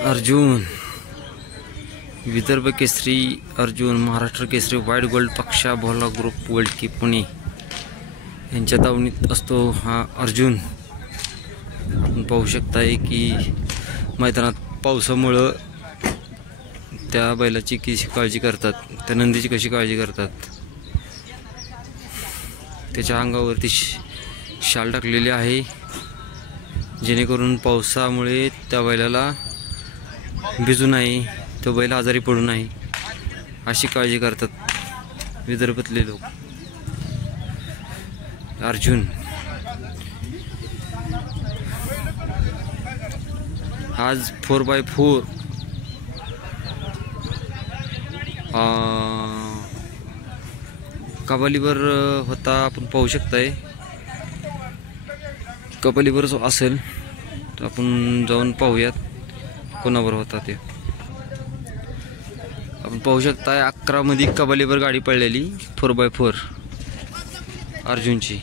अर्जुन विदर्भ केसरी अर्जुन महाराष्ट्र Kesari white gold पक्षा भोला group world की पुणे यांच्या दावणीत असतो हा अर्जुन। आपण पाहू शकताय की मैदानात पावसामुळे त्या बैलाची कशी काळजी करतात, त्या नंदीची कशी काळजी करतात। त्याच्या अंगावरती शाल टाकलेली आहे जेणेकरून पावसामुळे त्या बैलाला भिजू नाही, तो बैल आजारी पडू नाही अशी काळजी करतात विदर्भातले लोक। अर्जुन आज 4x4 कबालीवर होता। आपण पाहू शकताय कबालीवर जो असेल तर आपण जाऊन पाहूयात कोणावर होता ते। आपण पाहू शकताय 11 मध्ये कबालीवर गाडी पडलेली 4x4 अर्जुनची।